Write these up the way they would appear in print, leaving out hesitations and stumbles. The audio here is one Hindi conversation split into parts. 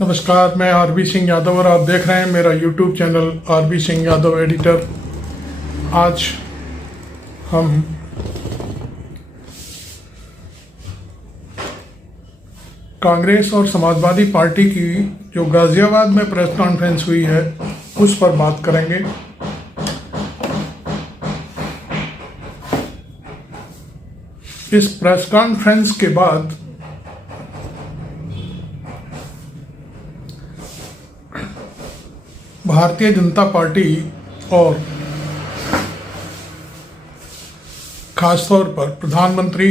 नमस्कार, मैं आरबी सिंह यादव और आप देख रहे हैं मेरा YouTube channel RB Singh Yadav editor. आज हम कांग्रेस और समाजवादी पार्टी की जो गाजियाबाद में प्रेस कॉन्फ्रेंस हुई है उस पर बात करेंगे। इस प्रेस कॉन्फ्रेंस के बाद भारतीय जनता पार्टी और खासतौर पर प्रधानमंत्री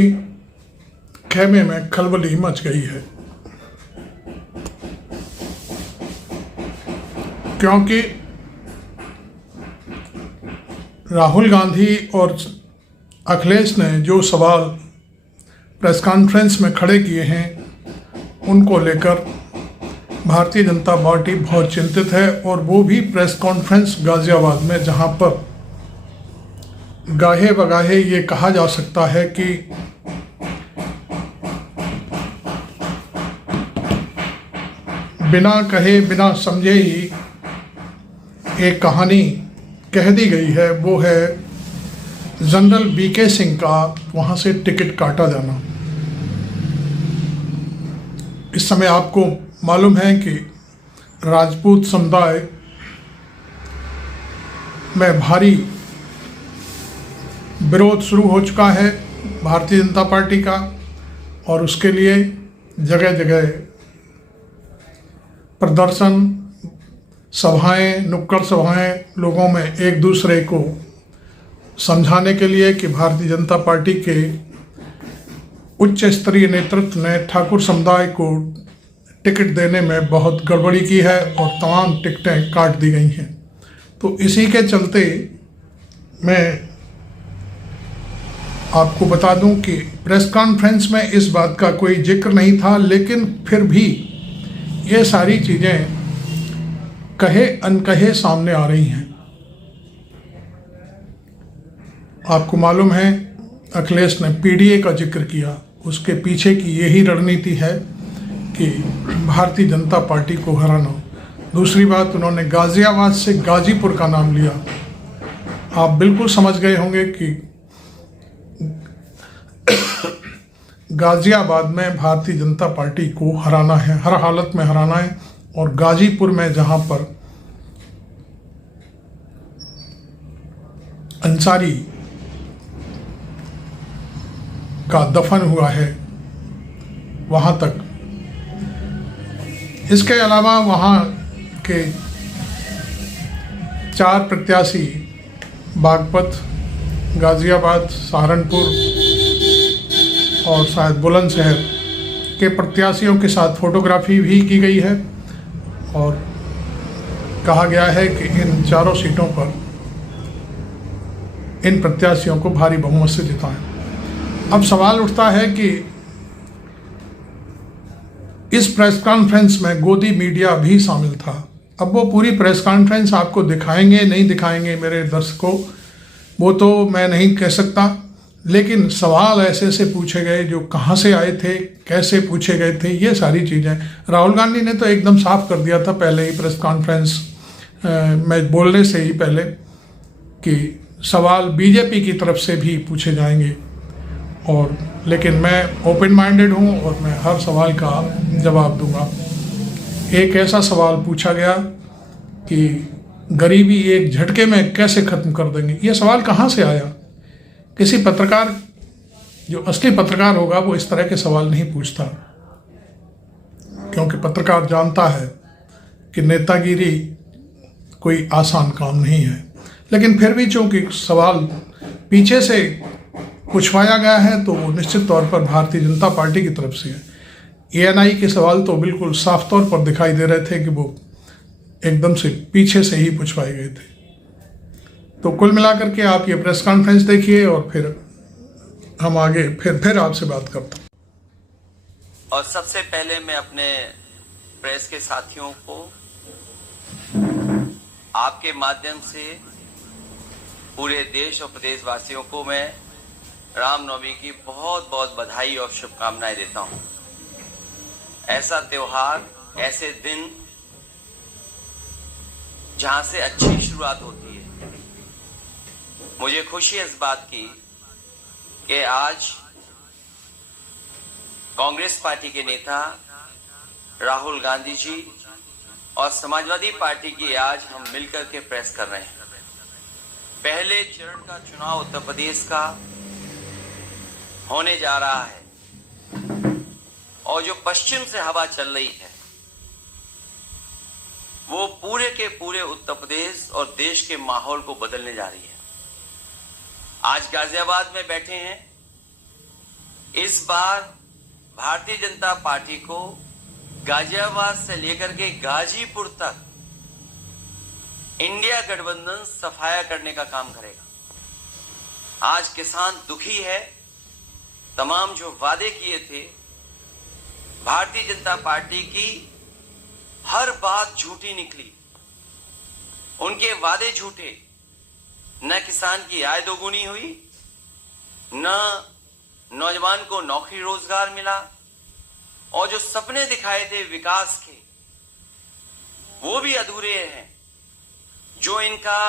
खेमे में खलबली मच गई है, क्योंकि राहुल गांधी और अखिलेश ने जो सवाल प्रेस कॉन्फ्रेंस में खड़े किए हैं उनको लेकर भारतीय जनता पार्टी बहुत चिंतित है। और वो भी प्रेस कॉन्फ्रेंस गाजियाबाद में, जहां पर गाहे बगाहे ये कहा जा सकता है कि बिना कहे बिना समझे ही एक कहानी कह दी गई है, वो है जनरल वीके सिंह का वहां से टिकट काटा जाना। इस समय आपको मालूम है कि राजपूत समुदाय में भारी विरोध शुरू हो चुका है भारतीय जनता पार्टी का, और उसके लिए जगह जगह प्रदर्शन, सभाएं, नुक्कड़ सभाएं लोगों में एक दूसरे को समझाने के लिए कि भारतीय जनता पार्टी के उच्च स्तरीय नेतृत्व ने ठाकुर समुदाय को टिकट देने में बहुत गड़बड़ी की है और तमाम टिकटें काट दी गई हैं। तो इसी के चलते मैं आपको बता दूं कि प्रेस कॉन्फ्रेंस में इस बात का कोई जिक्र नहीं था, लेकिन फिर भी ये सारी चीज़ें कहे अनकहे सामने आ रही हैं। आपको मालूम है अखिलेश ने पीडीए का जिक्र किया, उसके पीछे की यही रणनीति है कि भारतीय जनता पार्टी को हराना। दूसरी बात, उन्होंने गाजियाबाद से गाजीपुर का नाम लिया। आप बिल्कुल समझ गए होंगे कि गाजियाबाद में भारतीय जनता पार्टी को हराना है, हर हालत में हराना है। और गाजीपुर में जहां पर अंसारी का दफन हुआ है वहां तक। इसके अलावा वहाँ के 4 प्रत्याशी बागपत, गाजियाबाद, सहारनपुर और शायद बुलंदशहर के प्रत्याशियों के साथ फोटोग्राफी भी की गई है और कहा गया है कि इन 4 सीटों पर इन प्रत्याशियों को भारी बहुमत से जिताएं। अब सवाल उठता है कि इस प्रेस कॉन्फ्रेंस में गोदी मीडिया भी शामिल था। अब वो पूरी प्रेस कॉन्फ्रेंस आपको दिखाएंगे नहीं दिखाएंगे मेरे दर्शकों, वो तो मैं नहीं कह सकता, लेकिन सवाल ऐसे से पूछे गए जो कहाँ से आए थे, कैसे पूछे गए थे, ये सारी चीज़ें। राहुल गांधी ने तो एकदम साफ कर दिया था पहले ही प्रेस कॉन्फ्रेंस में बोलने से ही पहले कि सवाल बीजेपी की तरफ से भी पूछे जाएंगे। और लेकिन मैं ओपन माइंडेड हूँ और मैं हर सवाल का जवाब दूंगा। एक ऐसा सवाल पूछा गया कि गरीबी एक झटके में कैसे ख़त्म कर देंगे। ये सवाल कहाँ से आया? किसी पत्रकार, जो असली पत्रकार होगा, वो इस तरह के सवाल नहीं पूछता, क्योंकि पत्रकार जानता है कि नेतागिरी कोई आसान काम नहीं है। लेकिन फिर भी चूँकि सवाल पीछे से पूछवाया गया है तो वो निश्चित तौर पर भारतीय जनता पार्टी की तरफ से है। एएनआई के सवाल तो बिल्कुल साफ तौर पर दिखाई दे रहे थे कि वो एकदम से पीछे से ही पूछवाए गए थे। तो कुल मिलाकर के आप ये प्रेस कॉन्फ्रेंस देखिए और फिर हम आगे फिर आपसे बात करता हूँ। और सबसे पहले मैं अपने प्रेस के साथियों को आपके माध्यम से पूरे देश और प्रदेशवासियों को मैं रामनवमी की बहुत बहुत बधाई और शुभकामनाएं देता हूं। ऐसा त्योहार ऐसे दिन जहां से अच्छी शुरुआत होती है। मुझे खुशी है इस बात की कि आज कांग्रेस पार्टी के नेता राहुल गांधी जी और समाजवादी पार्टी की आज हम मिलकर के प्रेस कर रहे हैं। पहले चरण का चुनाव उत्तर प्रदेश का होने जा रहा है और जो पश्चिम से हवा चल रही है वो पूरे के पूरे उत्तर प्रदेश और देश के माहौल को बदलने जा रही है। आज गाजियाबाद में बैठे हैं। इस बार भारतीय जनता पार्टी को गाजियाबाद से लेकर के गाजीपुर तक इंडिया गठबंधन सफाया करने का काम करेगा। आज किसान दुखी है। तमाम जो वादे किए थे, भारतीय जनता पार्टी की हर बात झूठी निकली। उनके वादे झूठे। न किसान की आय दोगुनी हुई, न नौजवान को नौकरी रोजगार मिला, और जो सपने दिखाए थे विकास के वो भी अधूरे हैं। जो इनका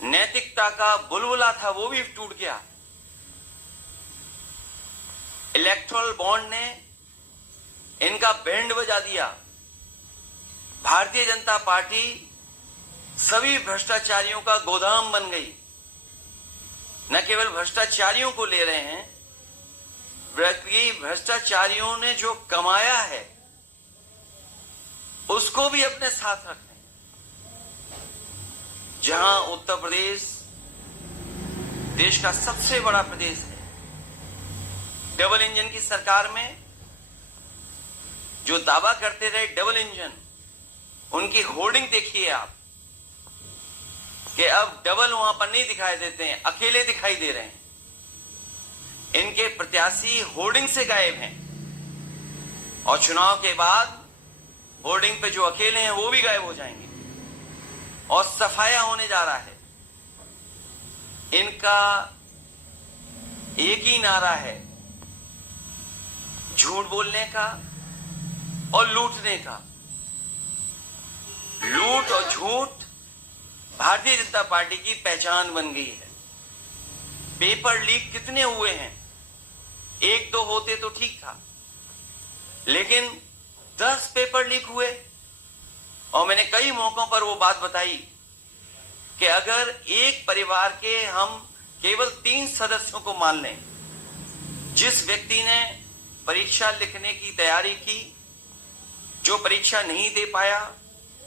नैतिकता का बुलबुला था वो भी टूट गया। इलेक्टोरल बॉन्ड ने इनका बैंड बजा दिया। भारतीय जनता पार्टी सभी भ्रष्टाचारियों का गोदाम बन गई। न केवल भ्रष्टाचारियों को ले रहे हैं, बल्कि भ्रष्टाचारियों ने जो कमाया है उसको भी अपने साथ रख रहे हैं। जहां उत्तर प्रदेश देश का सबसे बड़ा प्रदेश है, डबल इंजन की सरकार में जो दावा करते रहे डबल इंजन, उनकी होर्डिंग देखिए आप कि अब डबल वहां पर नहीं दिखाई देते हैं, अकेले दिखाई दे रहे हैं। इनके प्रत्याशी होर्डिंग से गायब हैं और चुनाव के बाद होर्डिंग पे जो अकेले हैं वो भी गायब हो जाएंगे और सफाया होने जा रहा है। इनका एक ही नारा है, झूठ बोलने का और लूटने का। लूट और झूठ भारतीय जनता पार्टी की पहचान बन गई है। पेपर लीक कितने हुए हैं? एक दो होते तो ठीक था, लेकिन 10 पेपर लीक हुए। और मैंने कई मौकों पर वो बात बताई कि अगर एक परिवार के हम केवल 3 सदस्यों को मान लें, जिस व्यक्ति ने परीक्षा लिखने की तैयारी की, जो परीक्षा नहीं दे पाया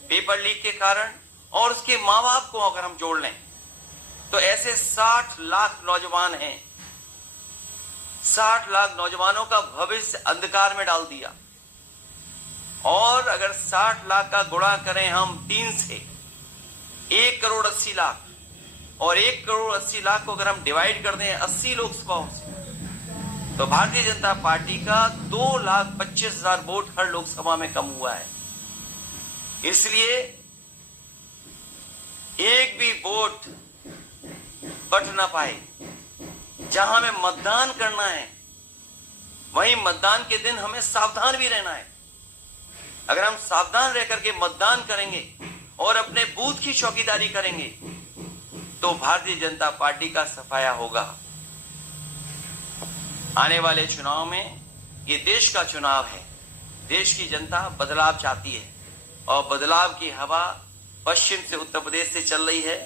पेपर लीक के कारण, और उसके मां बाप को अगर हम जोड़ लें तो ऐसे 60 लाख नौजवान हैं। 60 लाख नौजवानों का भविष्य अंधकार में डाल दिया। और अगर 60 लाख का गुणा करें हम 3 से, 1 करोड़ 80 लाख, और 1 करोड़ 80 लाख को अगर हम डिवाइड कर दें 80 लोकसभाओं से, तो भारतीय जनता पार्टी का 2,25,000 वोट हर लोकसभा में कम हुआ है। इसलिए एक भी वोट बट ना पाए। जहां हमें मतदान करना है वहीं मतदान के दिन हमें सावधान भी रहना है। अगर हम सावधान रह करके मतदान करेंगे और अपने बूथ की चौकीदारी करेंगे तो भारतीय जनता पार्टी का सफाया होगा। आने वाले चुनाव में ये देश का चुनाव है। देश की जनता बदलाव चाहती है और बदलाव की हवा पश्चिम से उत्तर प्रदेश से चल रही है।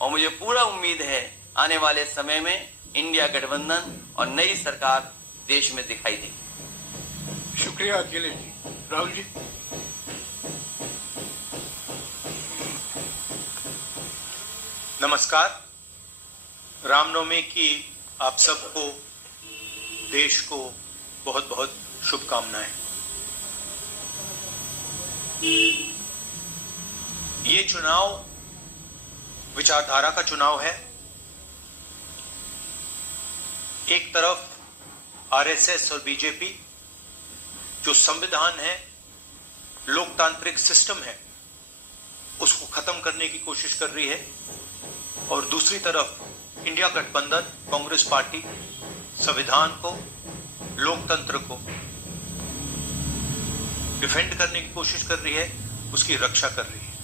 और मुझे पूरा उम्मीद है आने वाले समय में इंडिया गठबंधन और नई सरकार देश में दिखाई देगी। शुक्रिया अखिलेश जी। राहुल जी। नमस्कार। रामनवमी की आप सबको, देश को बहुत बहुत शुभकामनाएं। ये चुनाव विचारधारा का चुनाव है। एक तरफ आरएसएस और बीजेपी जो संविधान है, लोकतांत्रिक सिस्टम है, उसको खत्म करने की कोशिश कर रही है, और दूसरी तरफ इंडिया गठबंधन कांग्रेस पार्टी संविधान को, लोकतंत्र को डिफेंड करने की कोशिश कर रही है, उसकी रक्षा कर रही है।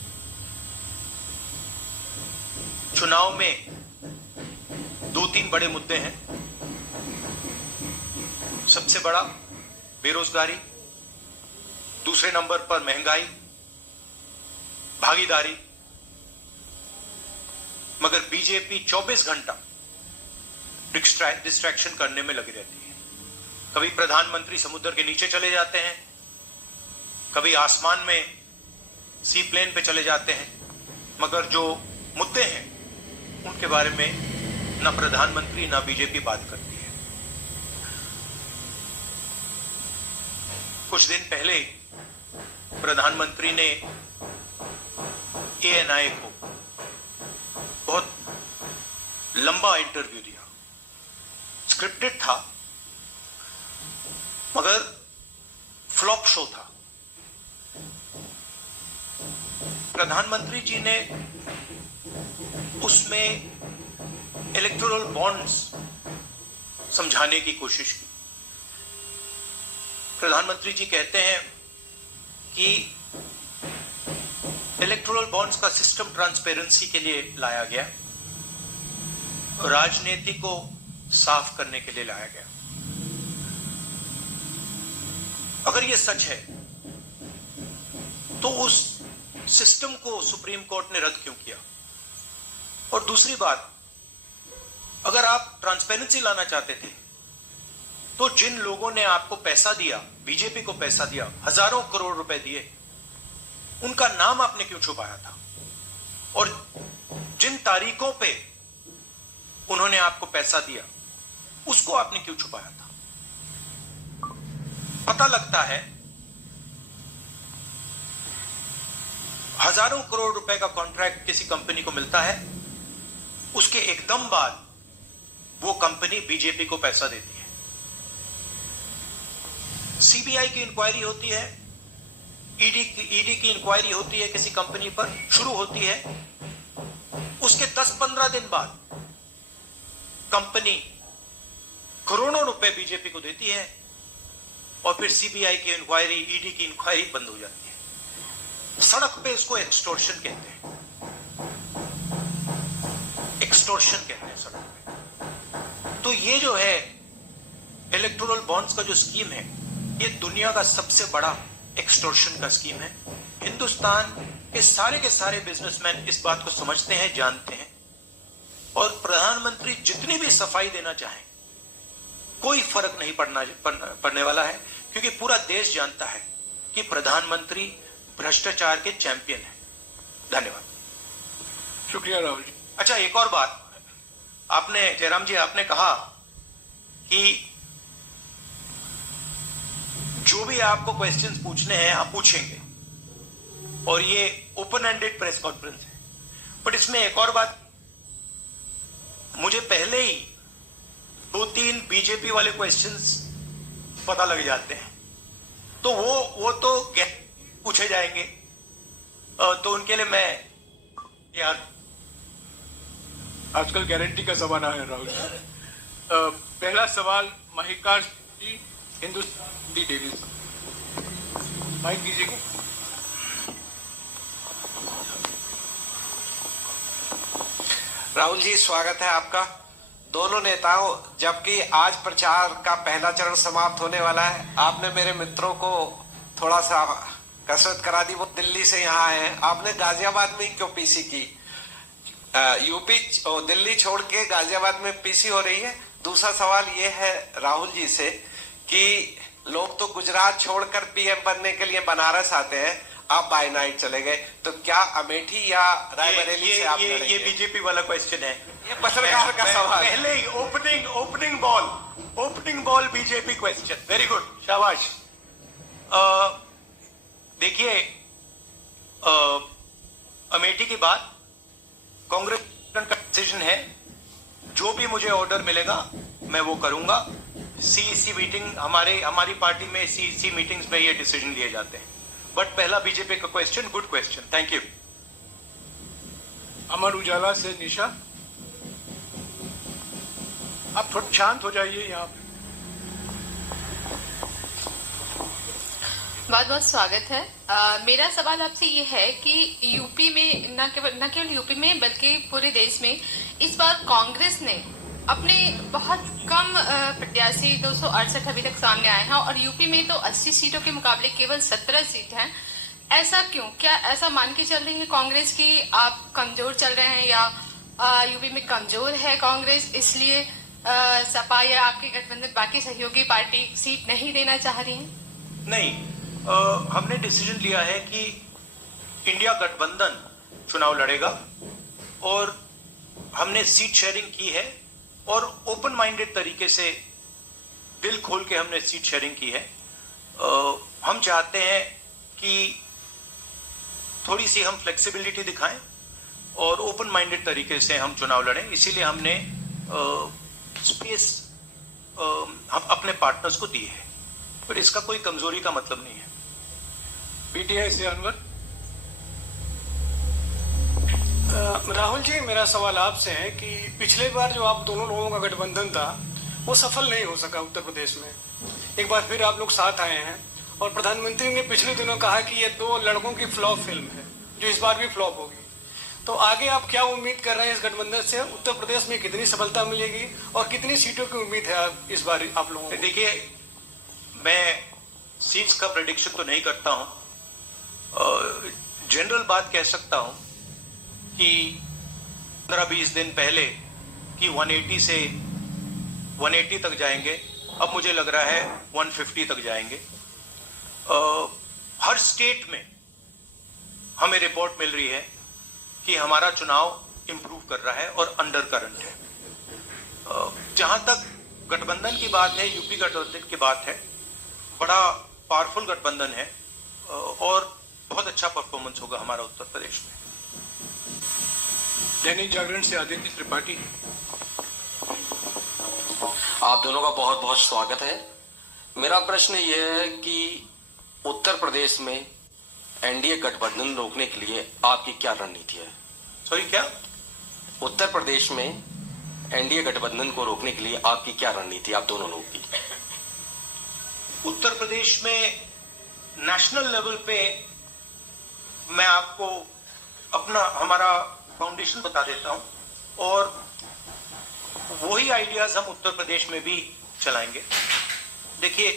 चुनाव में 2-3 बड़े मुद्दे हैं। सबसे बड़ा बेरोजगारी, दूसरे नंबर पर महंगाई, भागीदारी। मगर बीजेपी 24 घंटा डिस्ट्रैक्शन करने में लगी रहती है। कभी प्रधानमंत्री समुद्र के नीचे चले जाते हैं, कभी आसमान में सी प्लेन पे चले जाते हैं, मगर जो मुद्दे हैं उनके बारे में ना प्रधानमंत्री ना बीजेपी बात करती है। कुछ दिन पहले प्रधानमंत्री ने ANI को बहुत लंबा इंटरव्यू दिया। स्क्रिप्टेड था मगर फ्लॉप शो था। प्रधानमंत्री जी ने उसमें इलेक्टोरल बॉन्ड्स समझाने की कोशिश की। प्रधानमंत्री जी कहते हैं कि इलेक्टोरल बॉन्ड्स का सिस्टम ट्रांसपेरेंसी के लिए लाया गया, राजनीति को साफ करने के लिए लाया गया। अगर यह सच है तो उस सिस्टम को सुप्रीम कोर्ट ने रद्द क्यों किया? और दूसरी बात, अगर आप ट्रांसपेरेंसी लाना चाहते थे तो जिन लोगों ने आपको पैसा दिया, बीजेपी को पैसा दिया, हजारों करोड़ रुपए दिए, उनका नाम आपने क्यों छुपाया था? और जिन तारीखों पे उन्होंने आपको पैसा दिया उसको आपने क्यों छुपाया था? पता लगता है हजारों करोड़ रुपए का कॉन्ट्रैक्ट किसी कंपनी को मिलता है, उसके एकदम बाद वो कंपनी बीजेपी को पैसा देती है। सीबीआई की इंक्वायरी होती है, ईडी की इंक्वायरी होती है, किसी कंपनी पर शुरू होती है, उसके 10-15 दिन बाद कंपनी करोड़ों रुपए बीजेपにको देती है और फिर सीबीआई की इंक्वायरी, ईडी की इंक्वायरी बंद हो जाती है। सड़क पे इसको एक्सटॉर्शन कहते हैं, एक्सटॉर्शन कहते हैं सड़क पे। तो ये जो है इलेक्टोरल बॉन्ड्स का जो स्कीम है, ये दुनिया का सबसे बड़ा एक्सटॉर्शन का स्कीम है। हिंदुस्तान के सारे बिजनेसमैन इस बात को समझते हैं, जानते हैं, और प्रधानमंत्री जितनी भी सफाई देना चाहें कोई फर्क नहीं पड़ने वाला है, क्योंकि पूरा देश जानता है कि प्रधानमंत्री भ्रष्टाचार के चैंपियन है। धन्यवाद। शुक्रिया राहुल जी। अच्छा, एक और बात, आपने जयराम जी आपने कहा कि जो भी आपको क्वेश्चंस पूछने हैं आप पूछेंगे और ये ओपन एंडेड प्रेस कॉन्फ्रेंस है। बट इसमें एक और बात, मुझे पहले ही 2-3 बीजेपी वाले क्वेश्चंस पता लग जाते हैं, तो वो तो पूछे जाएंगे, तो उनके लिए मैं यार आजकल गारंटी का जमाना है राहुल जी। पहला सवाल महिका जी, हिंदुस्तान डेली। माइक दीजिएगा। राहुल जी, स्वागत है आपका। दोनों नेताओं, जबकि आज प्रचार का पहला चरण समाप्त होने वाला है, आपने मेरे मित्रों को थोड़ा सा कसरत करा दी। वो दिल्ली से यहाँ आए हैं, आपने गाजियाबाद में क्यों पीसी की? यूपी और दिल्ली छोड़ के गाजियाबाद में पीसी हो रही है। दूसरा सवाल ये है राहुल जी से कि लोग तो गुजरात छोड़कर पीएम बनने के लिए बनारस आते हैं, आप बाय नाइट चले गए, तो क्या अमेठी या रायबरेली से आप लड़ेंगे? ये बीजेपी वाला क्वेश्चन है, ये पत्रकार का सवाल। पहले ही opening ball BJP question. Very good, शाबाश। देखिए, अमेठी की बात कांग्रेस का डिसीजन है, जो भी मुझे ऑर्डर मिलेगा मैं वो करूंगा। सीईसी मीटिंग, हमारी पार्टी में सीईसी मीटिंग्स में ये डिसीजन लिए जाते हैं। बट पहला बीजेपी का question, good question, thank you. Amar Ujala से निशा, आप थोड़ा शांत हो जाइए यहाँ पे। बहुत बहुत स्वागत है। मेरा सवाल आपसे ये है कि यूपी में न केवल यूपी में बल्कि पूरे देश में इस बार कांग्रेस ने अपने बहुत कम प्रत्याशी 268 अभी तक सामने आए हैं और यूपी में तो 80 सीटों के मुकाबले केवल 17 सीट हैं। ऐसा क्यों? क्या ऐसा मान के चल रही है कांग्रेस की आप कमजोर चल रहे हैं या यूपी में कमजोर है कांग्रेस इसलिए सपा या आपके गठबंधन बाकी सहयोगी पार्टी सीट नहीं देना चाह रही है? नहीं, हमने डिसीजन लिया है कि इंडिया गठबंधन चुनाव लड़ेगा और हमने सीट शेयरिंग की है और ओपन माइंडेड तरीके से दिल खोल के हमने सीट शेयरिंग की है। हम चाहते हैं कि थोड़ी सी हम फ्लेक्सिबिलिटी दिखाएं और ओपन माइंडेड तरीके से हम चुनाव लड़ें, इसीलिए हमने स्पेस हम अपने पार्टनर्स को दी है, पर इसका कोई कमजोरी का मतलब नहीं है। पीटीआई से अनवर। राहुल जी, मेरा सवाल आपसे है कि पिछले बार जो आप दोनों लोगों का गठबंधन था वो सफल नहीं हो सका उत्तर प्रदेश में। एक बार फिर आप लोग साथ आए हैं और प्रधानमंत्री ने पिछले दिनों कहा कि ये दो लड़कों की फ्लॉप फिल्म है जो इस बार भी फ्लॉप होगी। तो आगे आप क्या उम्मीद कर रहे हैं इस गठबंधन से? उत्तर प्रदेश में कितनी सफलता मिलेगी और कितनी सीटों की उम्मीद है इस बार आप लोगों को? देखिए, मैं सीट्स का प्रेडिक्शन तो नहीं करता हूं, जनरल बात कह सकता हूं कि 15-20 दिन पहले कि 180 से 180 तक जाएंगे, अब मुझे लग रहा है 150 तक जाएंगे। हर स्टेट में हमें रिपोर्ट मिल रही है कि हमारा चुनाव इंप्रूव कर रहा है और अंडर करंट है। जहां तक गठबंधन की बात है, यूपी गठबंधन की बात है, बड़ा पावरफुल गठबंधन है और बहुत अच्छा परफॉर्मेंस होगा हमारा उत्तर प्रदेश में। दैनिक जागरण से आदित्य त्रिपाठी। आप दोनों का बहुत बहुत स्वागत है। मेरा प्रश्न यह है कि उत्तर प्रदेश में एनडीए गठबंधन रोकने के लिए आपकी क्या रणनीति है? सॉरी, क्या? उत्तर प्रदेश में एनडीए गठबंधन को रोकने के लिए आपकी क्या रणनीति आप दोनों लोगों की? उत्तर प्रदेश में नेशनल लेवल पे मैं आपको हमारा फाउंडेशन बता देता हूं और वही आइडियाज हम उत्तर प्रदेश में भी चलाएंगे। देखिए,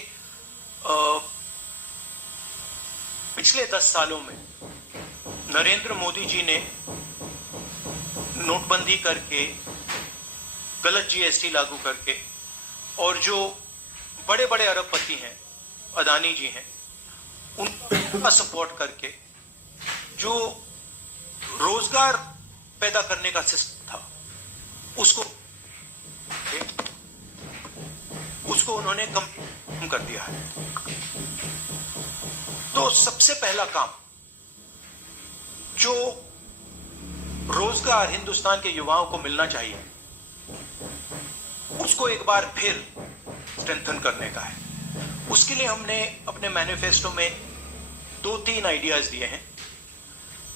पिछले 10 सालों में नरेंद्र मोदी जी ने नोटबंदी करके, गलत जीएसटी लागू करके और जो बड़े बड़े अरबपति हैं, अदानी जी हैं, उनका सपोर्ट करके जो रोजगार पैदा करने का सिस्टम था उसको उन्होंने कम कर दिया है। तो सबसे पहला काम जो रोजगार हिंदुस्तान के युवाओं को मिलना चाहिए उसको एक बार फिर स्ट्रेंथन करने का है। उसके लिए हमने अपने मैनिफेस्टो में 2-3 आइडियाज दिए हैं।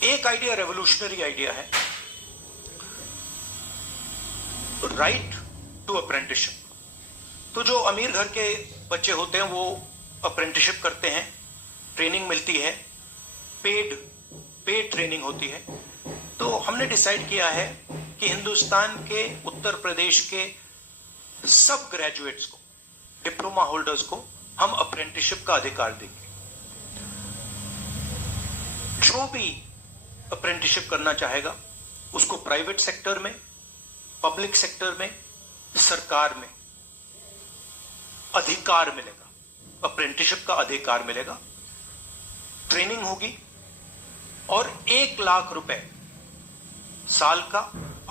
एक आइडिया रेवोल्यूशनरी आइडिया है, राइट टू अप्रेंटिसशिप। तो जो अमीर घर के बच्चे होते हैं वो अप्रेंटिसशिप करते हैं, ट्रेनिंग मिलती है, पेड ट्रेनिंग होती है। तो हमने डिसाइड किया है कि हिंदुस्तान के उत्तर प्रदेश के सब ग्रेजुएट्स को, डिप्लोमा होल्डर्स को हम अप्रेंटिसशिप का अधिकार देंगे। जो भी अप्रेंटिसशिप करना चाहेगा उसको प्राइवेट सेक्टर में, पब्लिक सेक्टर में, सरकार में अधिकार मिलेगा, अप्रेंटिसशिप का अधिकार मिलेगा, ट्रेनिंग होगी और 1 लाख रुपए साल का,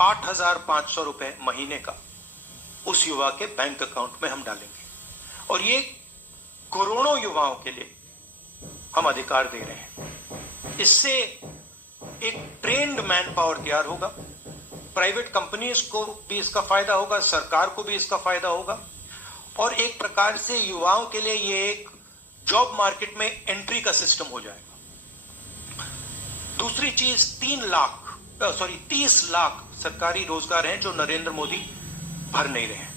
8,500 रुपए महीने का उस युवा के बैंक अकाउंट में हम डालेंगे और ये करोड़ों युवाओं के लिए हम अधिकार दे रहे हैं। इससे एक ट्रेन्ड मैन पावर तैयार होगा, प्राइवेट कंपनीज को भी इसका फायदा होगा, सरकार को भी इसका फायदा होगा और एक प्रकार से युवाओं के लिए ये एक जॉब मार्केट में एंट्री का सिस्टम हो जाएगा। दूसरी चीज 30 लाख सरकारी रोजगार हैं जो नरेंद्र मोदी भर नहीं रहे हैं,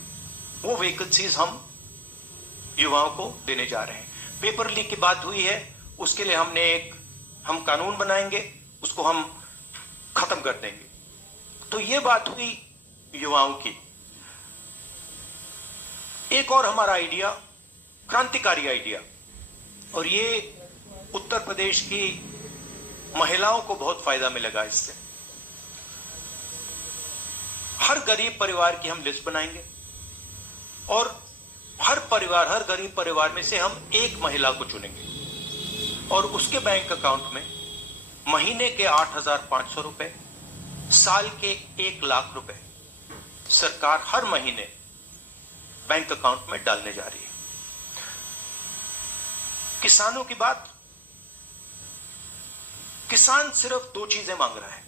वो वैकेंसीज हम युवाओं को देने जा रहे हैं। पेपर लीक की बात हुई है, उसके लिए हम कानून बनाएंगे, उसको हम खत्म कर देंगे। तो ये बात हुई युवाओं की। एक और हमारा आइडिया, क्रांतिकारी आइडिया, और ये उत्तर प्रदेश की महिलाओं को बहुत फायदा मिलेगा इससे। हर गरीब परिवार की हम लिस्ट बनाएंगे और हर गरीब परिवार में से हम एक महिला को चुनेंगे और उसके बैंक अकाउंट में महीने के 8,500 रुपए, साल के 1 लाख रुपए सरकार हर महीने बैंक अकाउंट में डालने जा रही है। किसानों की बात, किसान सिर्फ 2 चीजें मांग रहा है।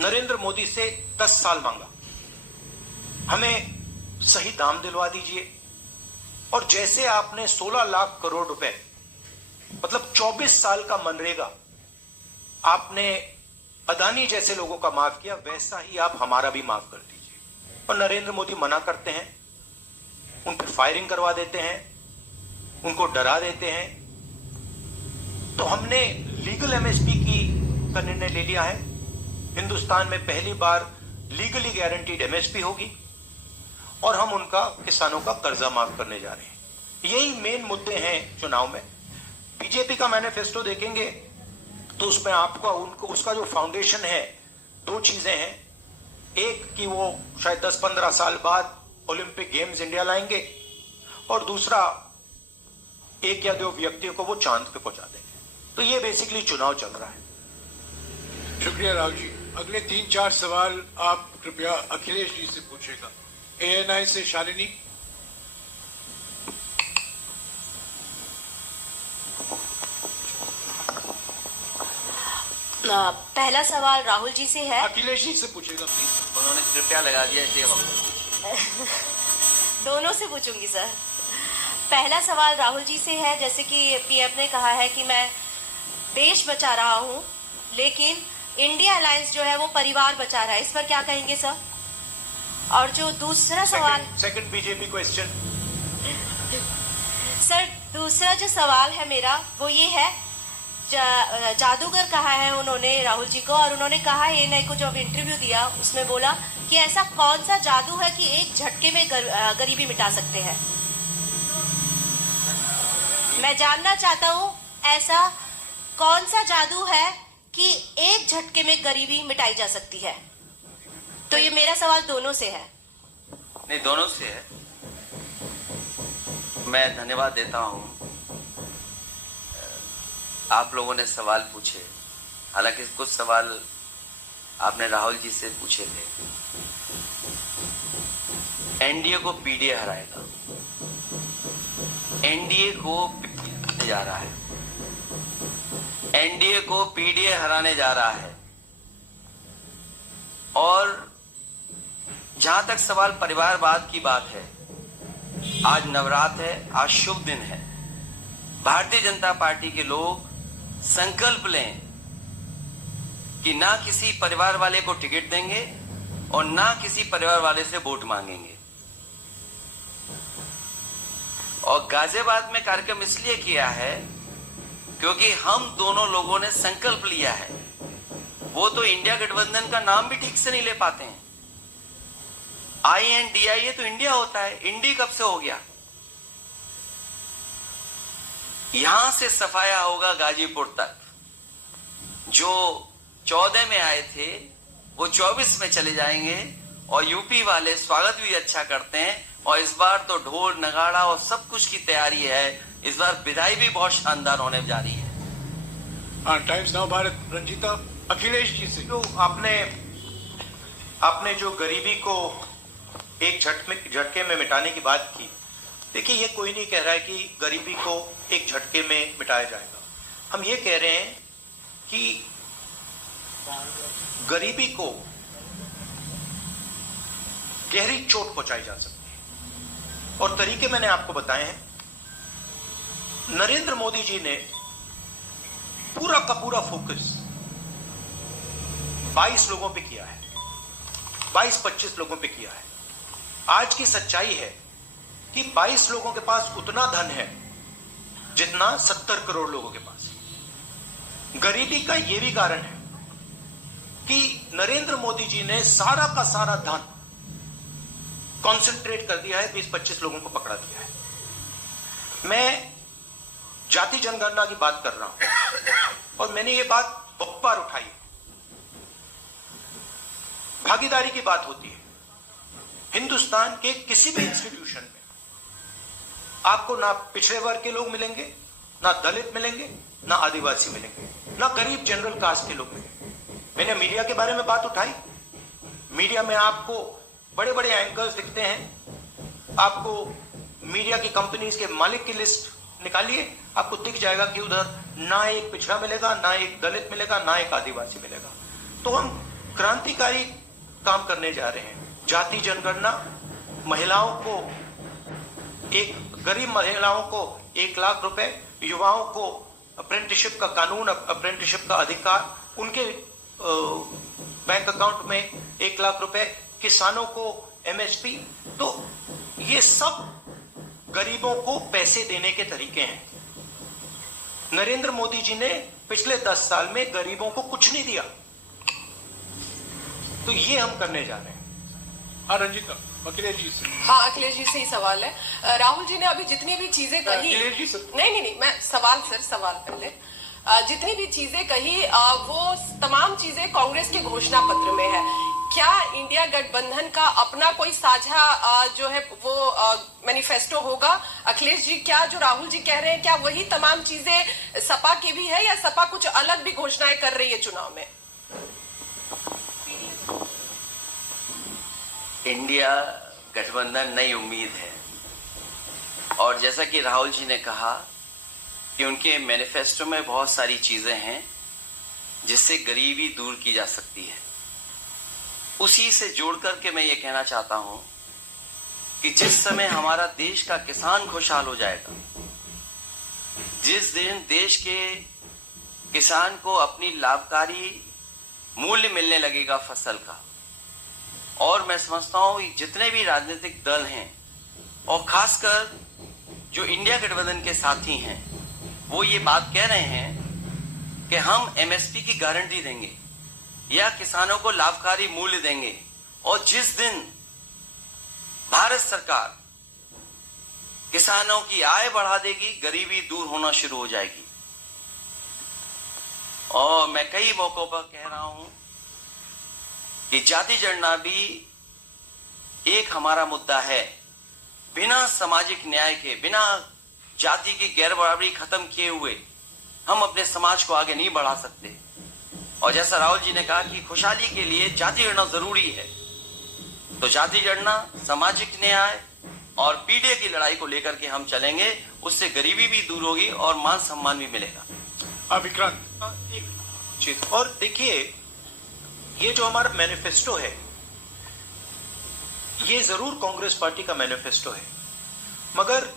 नरेंद्र मोदी से 10 साल मांगा, हमें सही दाम दिलवा दीजिए, और जैसे आपने 16 लाख करोड़ रुपए, मतलब 24 साल का मनरेगा आपने अदानी जैसे लोगों का माफ किया, वैसा ही आप हमारा भी माफ कर दीजिए। और नरेंद्र मोदी मना करते हैं, उन पर फायरिंग करवा देते हैं, उनको डरा देते हैं। तो हमने लीगल एमएसपी का निर्णय ले लिया है। हिंदुस्तान में पहली बार लीगली गारंटीड एमएसपी होगी और हम उनका, किसानों का कर्जा माफ करने जा रहे हैं। यही मेन मुद्दे हैं चुनाव में। बीजेपी का मैनिफेस्टो देखेंगे तो उसमें आपका उसका जो फाउंडेशन है, 2 चीजें हैं। एक कि वो शायद 10-15 साल बाद ओलंपिक गेम्स इंडिया लाएंगे, और दूसरा 1 या 2 व्यक्तियों को वो चांद पे पहुंचा देंगे। तो ये बेसिकली चुनाव चल रहा है। शुक्रिया राहुल जी। अगले 3-4 सवाल आप कृपया अखिलेश जी से पूछेगा। ANI से शालिनी। पहला सवाल राहुल जी से है। अखिलेश जी से पूछेगा प्लीज। उन्होंने कृपया लगा दिया, इसलिए हम दोनों से पूछूंगी सर। पहला सवाल राहुल जी से है, जैसे कि पीएम ने कहा है कि मैं देश बचा रहा हूं, लेकिन इंडिया अलायंस जो है वो परिवार बचा रहा है, इस पर क्या कहेंगे सर? और जो दूसरा सवाल, सेकंड बीजेपी क्वेश्चन। सर दूसरा जो सवाल है मेरा वो ये है, जादूगर कहा है उन्होंने राहुल जी को, और उन्होंने कहा एएनआई को जो इंटरव्यू दिया उसमें बोला कि ऐसा कौन सा जादू है कि एक झटके में गरीबी मिटा सकते हैं। मैं जानना चाहता हूँ ऐसा कौन सा जादू है कि एक झटके में गरीबी मिटाई जा सकती है। तो ये मेरा सवाल दोनों से है। नहीं, दोनों से है। मैं धन्यवाद देता हूं, आप लोगों ने सवाल पूछे। हालांकि कुछ सवाल आपने राहुल जी से पूछे थे। एनडीए को पीडीए हराएगा, एनडीए को हराने जा रहा है, एनडीए को पीडीए हराने जा रहा है। और जहां तक सवाल परिवारवाद की बात है, आज नवरात्र है, आज शुभ दिन है। भारतीय जनता पार्टी के लोग संकल्प लें कि ना किसी परिवार वाले को टिकट देंगे और ना किसी परिवार वाले से वोट मांगेंगे। और गाजियाबाद में कार्यक्रम इसलिए किया है क्योंकि हम दोनों लोगों ने संकल्प लिया है। वो तो इंडिया गठबंधन का नाम भी ठीक से नहीं ले पाते हैं। INDIA तो इंडिया होता है, इंडी कब से हो गया? यहां से सफाया होगा गाजीपुर तक। जो 14 में आए थे वो 24 में चले जाएंगे, और यूपी वाले स्वागत भी अच्छा करते हैं। और इस बार तो ढोल नगाड़ा और सब कुछ की तैयारी है। इस बार विदाई भी बहुत शानदार होने जा रही है। हाँ, टाइम्स नाउ भारत। रंजीता, अखिलेश जी से। तो आपने जो गरीबी को एक झटके में मिटाने की बात की, देखिए ये कोई नहीं कह रहा है कि गरीबी को एक झटके में मिटाया जाएगा। हम ये कह रहे हैं कि गरीबी को गहरी चोट पहुंचाई जा सकती है, और तरीके मैंने आपको बताए हैं। नरेंद्र मोदी जी ने पूरा का पूरा फोकस 22 लोगों पे किया है, 22-25 लोगों पे किया है। आज की सच्चाई है कि 22 लोगों के पास उतना धन है जितना 70 करोड़ लोगों के पास। गरीबी का यह भी कारण है कि नरेंद्र मोदी जी ने सारा का सारा धन कॉन्सेंट्रेट कर दिया है, 20-25 लोगों को पकड़ा दिया है। मैं जाति जनगणना की बात कर रहा हूं और मैंने ये बात बहुत बार उठाई है। भागीदारी की बात होती है। हिंदुस्तान के किसी भी इंस्टीट्यूशन में आपको ना पिछड़े वर्ग के लोग मिलेंगे, ना दलित मिलेंगे, ना आदिवासी मिलेंगे, ना गरीब जनरल कास्ट के लोग मिलेंगे। मैंने मीडिया के बारे में बात उठाई। मीडिया में आपको बड़े बड़े एंकर्स दिखते हैं। आपको मीडिया की कंपनीज के मालिक की लिस्ट निकालिए, आपको दिख जाएगा कि उधर ना एक पिछड़ा मिलेगा, ना एक दलित मिलेगा, ना एक आदिवासी मिलेगा। तो हम क्रांतिकारी काम करने जा रहे हैं। जाति जनगणना, महिलाओं को, एक गरीब महिलाओं को 1 लाख रुपए, युवाओं को अप्रेंटिसशिप का कानून, अप्रेंटिसशिप का अधिकार, उनके बैंक अकाउंट में 1 लाख रुपए, किसानों को एमएसपी। तो ये सब गरीबों को पैसे देने के तरीके हैं। नरेंद्र मोदी जी ने पिछले 10 साल में गरीबों को कुछ नहीं दिया। तो ये हम करने जा रहे हैं। हाँ रंजीता, अखिलेश जी से। हाँ, अखिलेश जी से ही सवाल है। राहुल जी ने अभी जितनी भी चीजें कही, अखिलेश जी से। नहीं, मैं सवाल पहले, जितनी भी चीजें कही वो तमाम चीजें कांग्रेस के घोषणा पत्र में है। क्या इंडिया गठबंधन का अपना कोई साझा जो है वो मैनिफेस्टो होगा? अखिलेश जी, क्या जो राहुल जी कह रहे हैं, क्या वही तमाम चीजें सपा की भी है, या सपा कुछ अलग भी घोषणाएं कर रही है चुनाव में? इंडिया गठबंधन नई उम्मीद है, और जैसा कि राहुल जी ने कहा कि उनके मैनिफेस्टो में बहुत सारी चीजें हैं जिससे गरीबी दूर की जा सकती है। उसी से जोड़ करके मैं ये कहना चाहता हूं कि जिस समय हमारा देश का किसान खुशहाल हो जाएगा, जिस दिन देश के किसान को अपनी लाभकारी मूल्य मिलने लगेगा फसल का, और मैं समझता हूं जितने भी राजनीतिक दल हैं और खासकर जो इंडिया गठबंधन के साथी हैं, वो ये बात कह रहे हैं कि हम एमएसपी की गारंटी देंगे या किसानों को लाभकारी मूल्य देंगे, और जिस दिन भारत सरकार किसानों की आय बढ़ा देगी, गरीबी दूर होना शुरू हो जाएगी। और मैं कई मौकों पर कह रहा हूं कि जाति जनगणना भी एक हमारा मुद्दा है। बिना सामाजिक न्याय के, बिना जाति की गैर बराबरी खत्म किए हुए हम अपने समाज को आगे नहीं बढ़ा सकते। और जैसा राहुल जी ने कहा कि खुशहाली के लिए जाति जनगणना जरूरी है, तो जाति जनगणना, सामाजिक न्याय और पीढ़ी की लड़ाई को लेकर के हम चलेंगे। उससे गरीबी भी दूर होगी और मान सम्मान भी मिलेगा। विक्रांत, एक चीज और देखिए, ये जो हमारा मैनिफेस्टो है, ये जरूर कांग्रेस पार्टी का मैनिफेस्टो है, मगर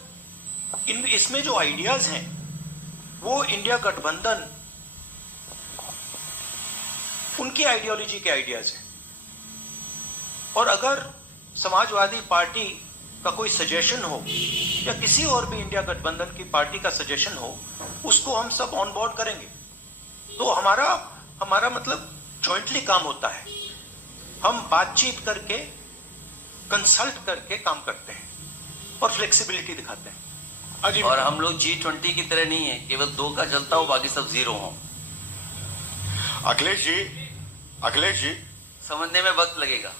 इसमें जो आइडियाज हैं वो इंडिया गठबंधन, उनकी आइडियोलॉजी के आइडियाज हैं। और अगर समाजवादी पार्टी का कोई सजेशन हो या किसी और भी इंडिया गठबंधन की पार्टी का सजेशन हो, उसको हम सब ऑन बोर्ड करेंगे। तो हमारा मतलब जॉइंटली काम होता है। हम बातचीत करके, कंसल्ट करके काम करते हैं और फ्लेक्सिबिलिटी दिखाते हैं। और हम लोग G20 की तरह नहीं है, केवल 2 का चलता हो, बाकी सब 0 हो। अखिलेश जी समझने में वक्त लगेगा।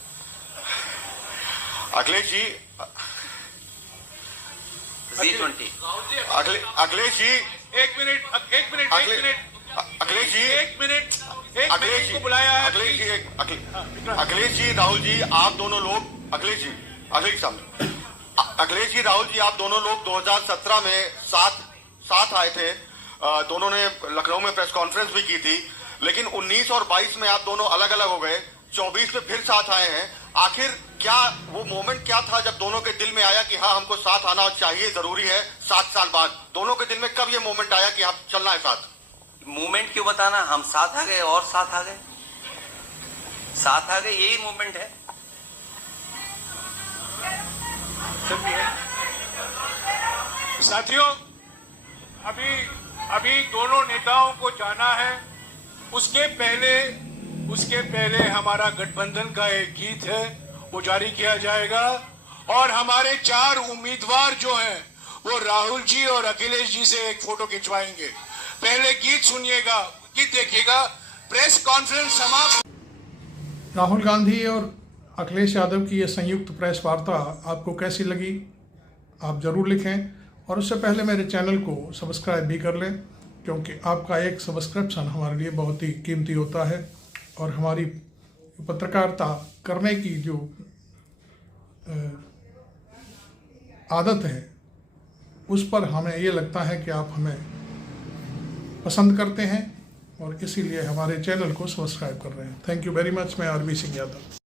अखिलेश जी, G20। अखिलेश जी, एक मिनट अखिलेश जी, एक मिनट को बुलाया है। अखिलेश जी, राहुल जी, आप दोनों लोग, अखिलेश जी, राहुल जी, आप दोनों लोग 2017 में साथ आए थे। दोनों ने लखनऊ में प्रेस कॉन्फ्रेंस भी की थी, लेकिन 19 और 22 में आप दोनों अलग अलग हो गए। 24 में फिर साथ आए हैं। आखिर क्या वो मोमेंट क्या था जब दोनों के दिल में आया कि हाँ, हमको साथ आना चाहिए, जरूरी है? 7 साल बाद दोनों के दिल में कब ये मोमेंट आया कि हाँ, चलना है साथ? मूवमेंट क्यों बताना, हम साथ आ गए और साथ आ गए, यही मूवमेंट है। साथियों, अभी अभी दोनों नेताओं को जाना है, उसके पहले हमारा गठबंधन का एक गीत है, वो जारी किया जाएगा। और हमारे 4 उम्मीदवार जो हैं वो राहुल जी और अखिलेश जी से एक फोटो खिंचवाएंगे। पहले गीत सुनिएगा, गीत देखिएगा, प्रेस कॉन्फ्रेंस समाप्त। राहुल गांधी और अखिलेश यादव की ये संयुक्त प्रेस वार्ता आपको कैसी लगी, आप ज़रूर लिखें। और उससे पहले मेरे चैनल को सब्सक्राइब भी कर लें, क्योंकि आपका एक सब्सक्रिप्शन हमारे लिए बहुत ही कीमती होता है। और हमारी पत्रकारिता करने की जो आदत है, उस पर हमें ये लगता है कि आप हमें पसंद करते हैं और इसीलिए हमारे चैनल को सब्सक्राइब कर रहे हैं। Thank you very much. मैं आरबी सिंह यादव।